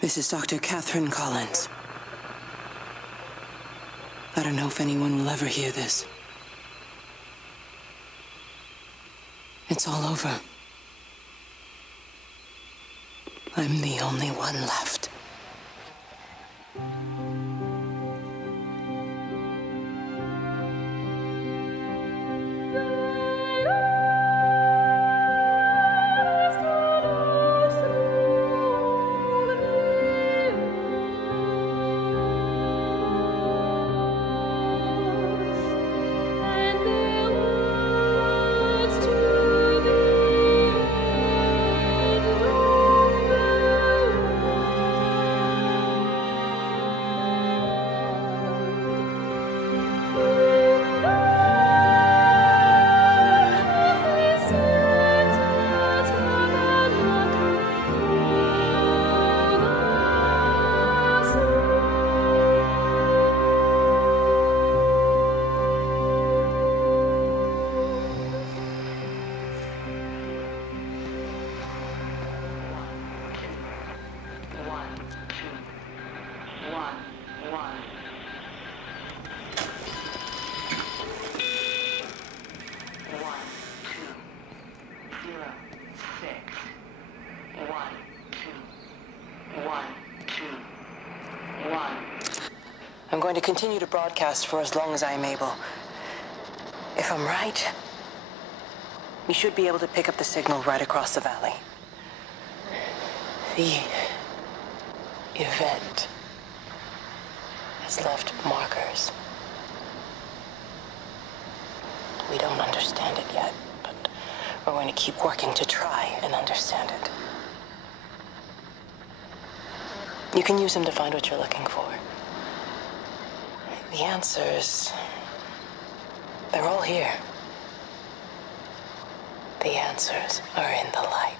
This is Dr. Catherine Collins. I don't know if anyone will ever hear this. It's all over. I'm the only one left. I'm going to continue to broadcast for as long as I'm able. If I'm right, you should be able to pick up the signal right across the valley. The event has left markers. We don't understand it yet, but we're going to keep working to try and understand it. You can use them to find what you're looking for. The answers, they're all here. The answers are in the light.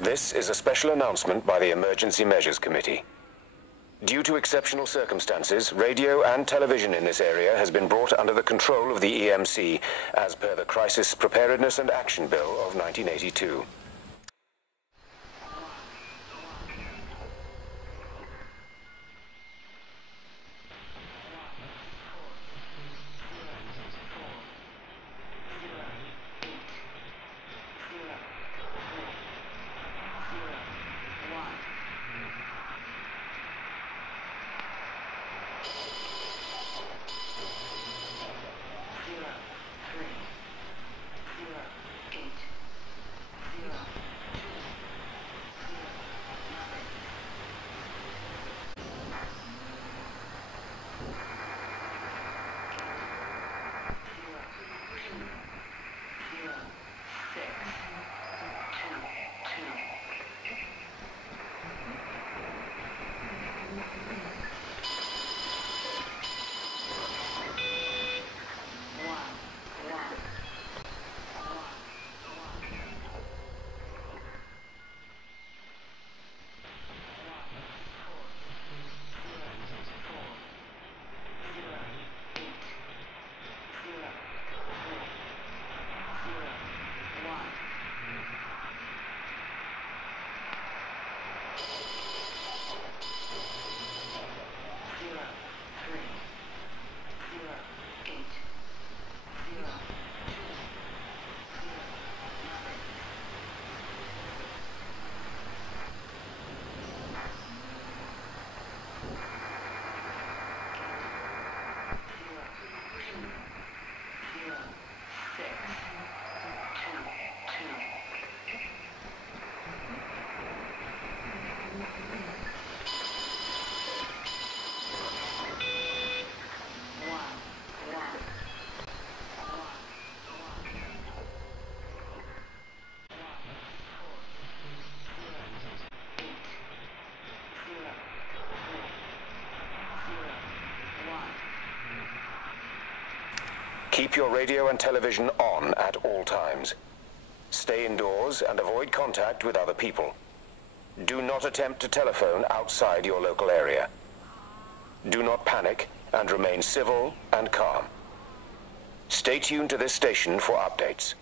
This is a special announcement by the Emergency Measures Committee. Due to exceptional circumstances, radio and television in this area has been brought under the control of the EMC as per the Crisis Preparedness and Action Bill of 1982. Keep your radio and television on at all times. Stay indoors and avoid contact with other people. Do not attempt to telephone outside your local area. Do not panic and remain civil and calm. Stay tuned to this station for updates.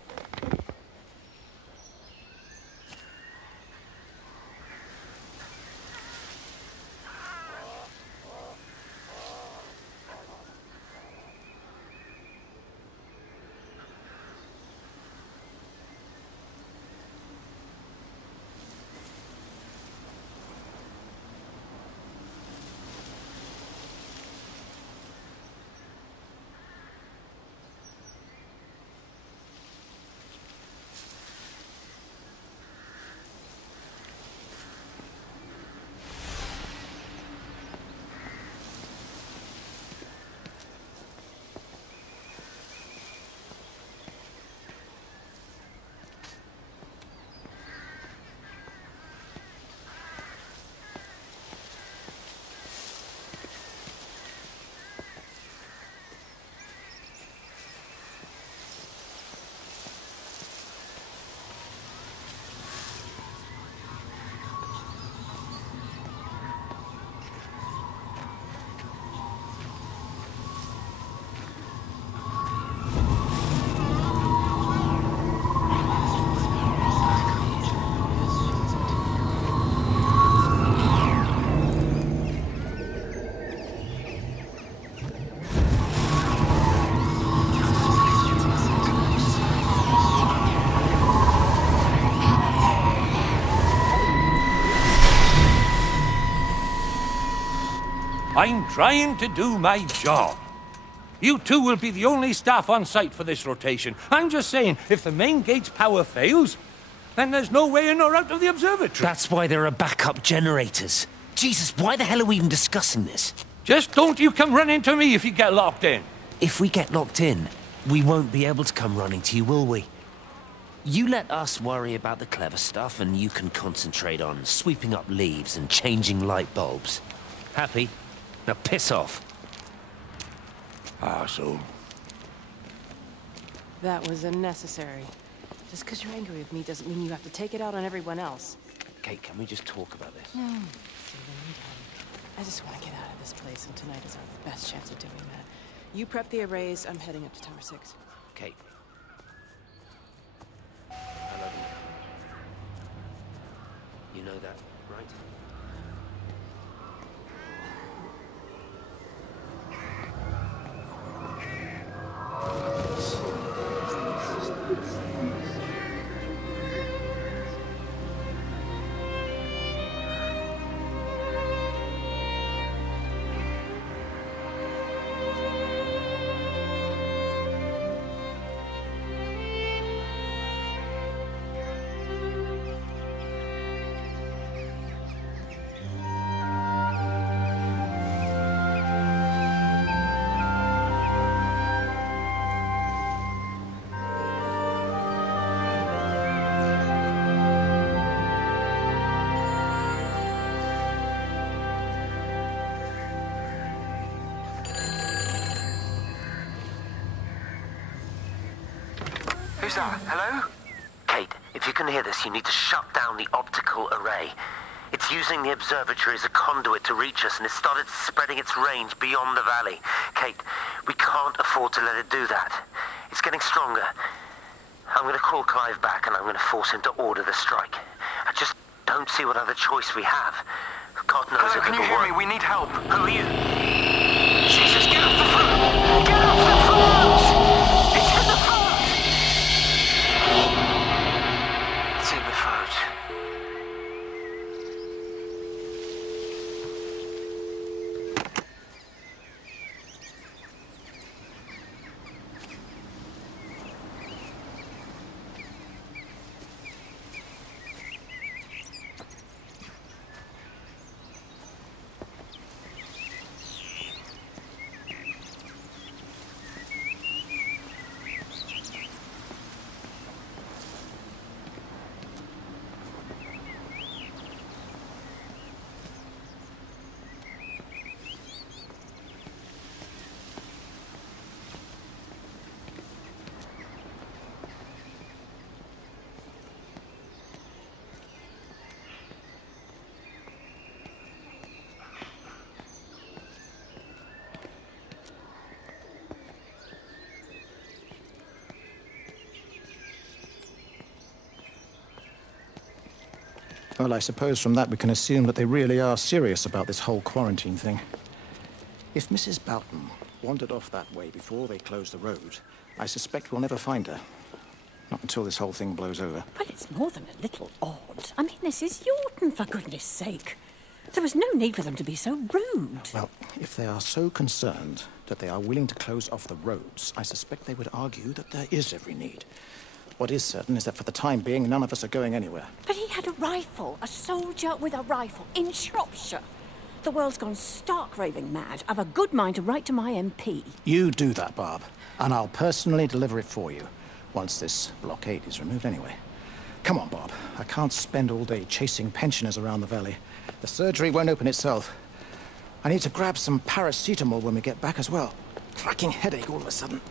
I'm trying to do my job. You two will be the only staff on site for this rotation. I'm just saying, if the main gate's power fails, then there's no way in or out of the observatory. That's why there are backup generators. Jesus, why the hell are we even discussing this? Just don't you come running to me if you get locked in. If we get locked in, we won't be able to come running to you, will we? You let us worry about the clever stuff, and you can concentrate on sweeping up leaves and changing light bulbs. Happy? Now piss off. Arsehole. That was unnecessary. Just because you're angry with me doesn't mean you have to take it out on everyone else. Kate, can we just talk about this? No, Stephen, I just want to get out of this place, and tonight is our best chance of doing that. You prep the arrays, I'm heading up to Tower 6. Kate. I love you. You know that, right? Who's that? Hello? Kate, if you can hear this, you need to shut down the optical array. It's using the observatory as a conduit to reach us, and it's started spreading its range beyond the valley. Kate, we can't afford to let it do that. It's getting stronger. I'm going to call Clive back, and I'm going to force him to order the strike. I just don't see what other choice we have. God knows Hello, if can you it'll hear work. me? We need help. Who are you? Jesus, get off the phone! Get off the phone! It's in the phone! It's in the phone. Well, I suppose from that we can assume that they really are serious about this whole quarantine thing. If Mrs. Boughton wandered off that way before they closed the road, I suspect we'll never find her. Not until this whole thing blows over. Well, it's more than a little odd. I mean, this is Yorton, for goodness sake. There was no need for them to be so rude. Well, if they are so concerned that they are willing to close off the roads, I suspect they would argue that there is every need. What is certain is that for the time being, none of us are going anywhere. But he had a rifle, a soldier with a rifle, in Shropshire. The world's gone stark raving mad. I've a good mind to write to my MP. You do that, Barb, and I'll personally deliver it for you, once this blockade is removed anyway. Come on, Bob. I can't spend all day chasing pensioners around the valley. The surgery won't open itself. I need to grab some paracetamol when we get back as well. Cracking headache all of a sudden.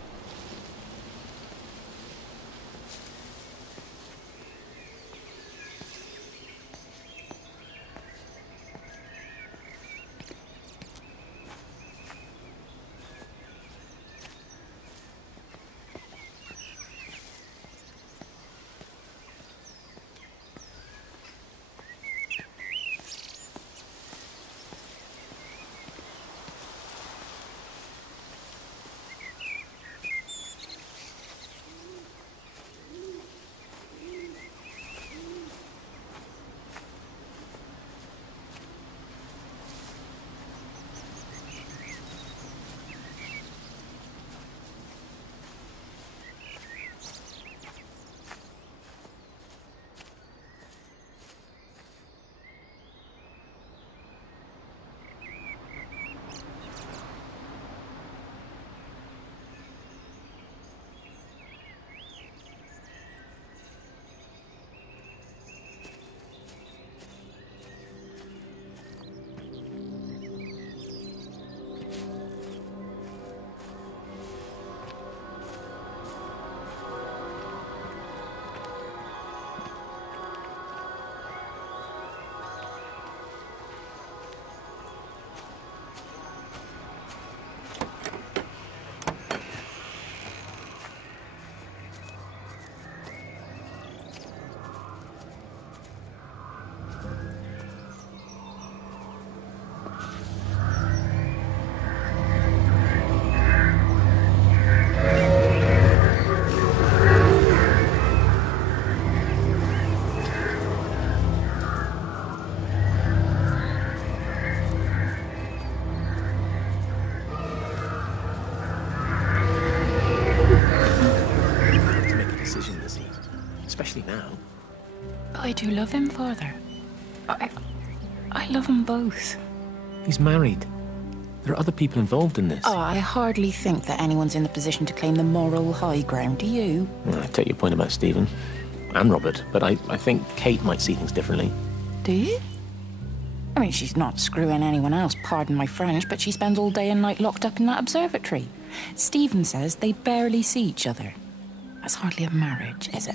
I do love him, Father. I love them both. He's married. There are other people involved in this. Oh, I hardly think that anyone's in the position to claim the moral high ground, do you? Well, I take your point about Stephen and Robert, but I think Kate might see things differently. Do you? I mean, she's not screwing anyone else, pardon my French, but she spends all day and night locked up in that observatory. Stephen says they barely see each other. That's hardly a marriage, is it?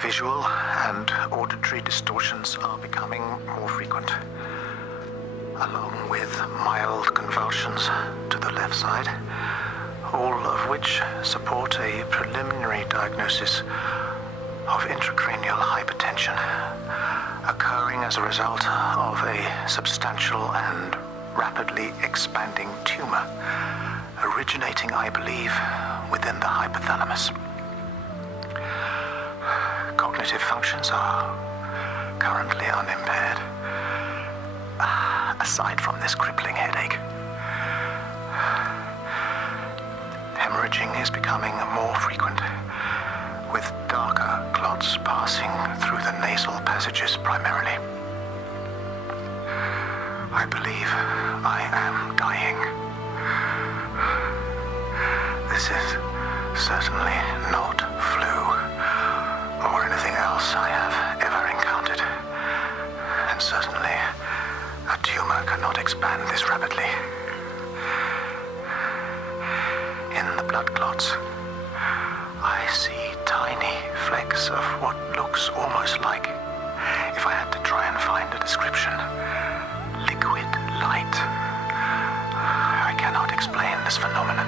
Visual and auditory distortions are becoming more frequent, along with mild convulsions to the left side, all of which support a preliminary diagnosis of intracranial hypertension, occurring as a result of a substantial and rapidly expanding tumor, originating, I believe, within the hypothalamus. Cognitive functions are currently unimpaired, aside from this crippling headache. Hemorrhaging is becoming more frequent, with darker clots passing through the nasal passages primarily. I believe I am dying. This is certainly not flu or anything else I have ever encountered. And certainly, a tumor cannot expand this rapidly. In the blood clots, I see tiny flecks of what looks almost like, if I had to try and find a description, liquid light. I cannot explain this phenomenon.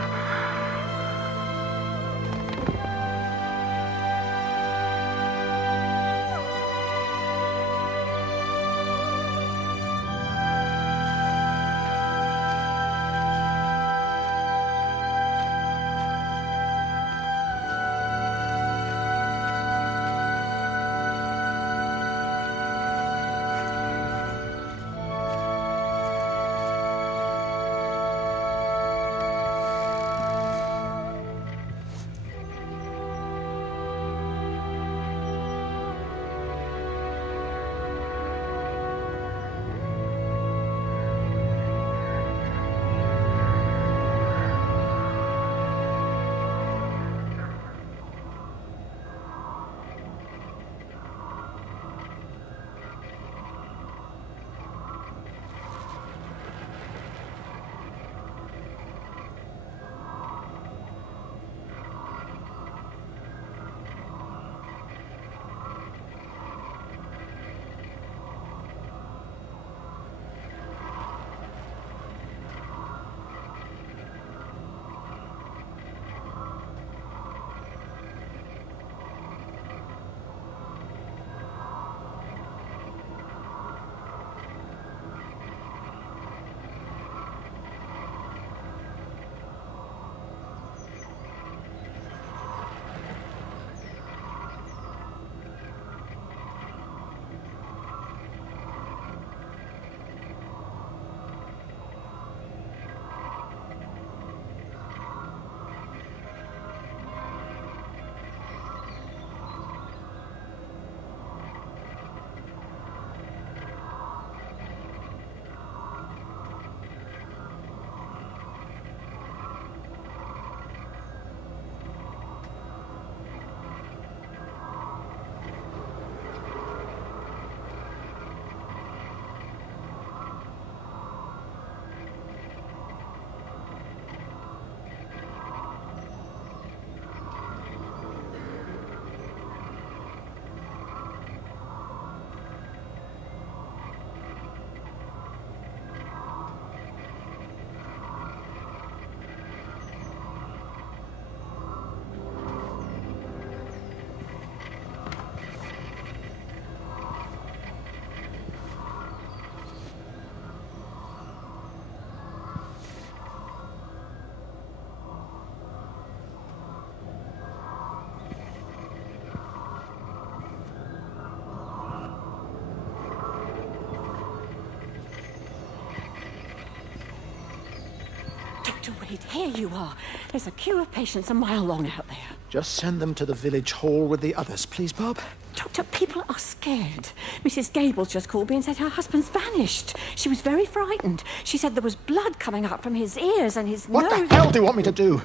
Pete, here you are. There's a queue of patients a mile long out there. Just send them to the village hall with the others, please, Bob. Doctor, people are scared. Mrs. Gables just called me and said her husband's vanished. She was very frightened. She said there was blood coming up from his ears and his nose. What the hell do you want me to do?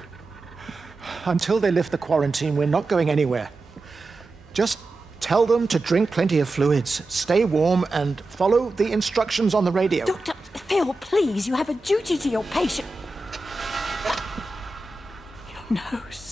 Until they lift the quarantine, we're not going anywhere. Just tell them to drink plenty of fluids, stay warm, and follow the instructions on the radio. Dr. Phil, please, you have a duty to your patient. Your nose.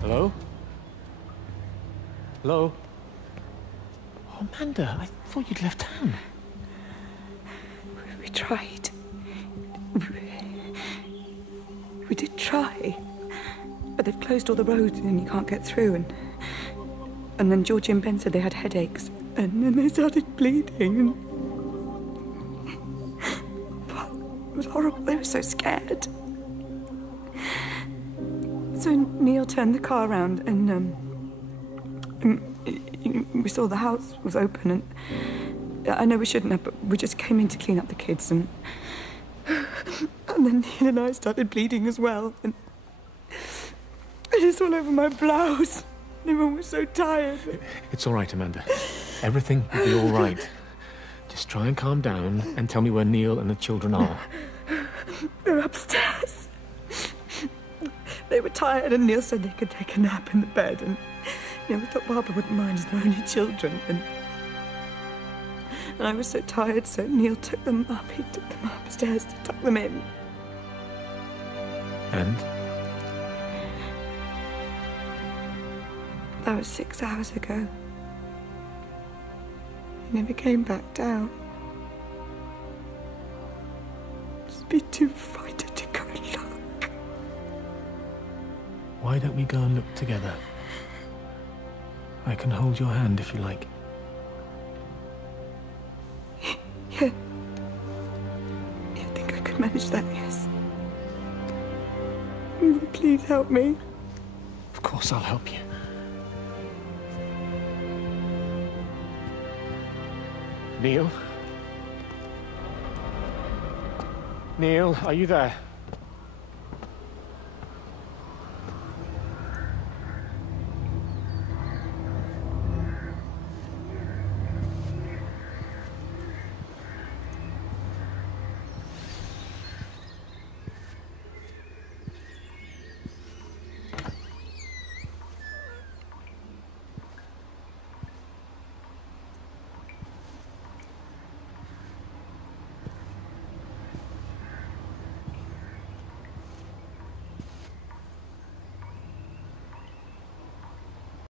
Hello? Hello? Oh, Amanda, I thought you'd left town. We tried. We did try. But they've closed all the roads and you can't get through. And then Georgie and Ben said they had headaches. And then they started bleeding. It was horrible. They were so scared. So Neil turned the car around and we saw the house was open and I know we shouldn't have, but we just came in to clean up the kids and then Neil and I started bleeding as well and it's all over my blouse. Everyone was so tired. It's all right, Amanda. Everything will be all right. Just try and calm down and tell me where Neil and the children are. They're upstairs. They were tired and Neil said they could take a nap in the bed and we thought Barbara wouldn't mind as they're only children and I was so tired so Neil took them up. He took them upstairs to tuck them in. And? That was 6 hours ago. He never came back down. Just be too frightened to go and look. Why don't we go and look together? I can hold your hand if you like. Yeah. I think I could manage that, yes. Please help me. Of course I'll help you. Neil? Neil, are you there?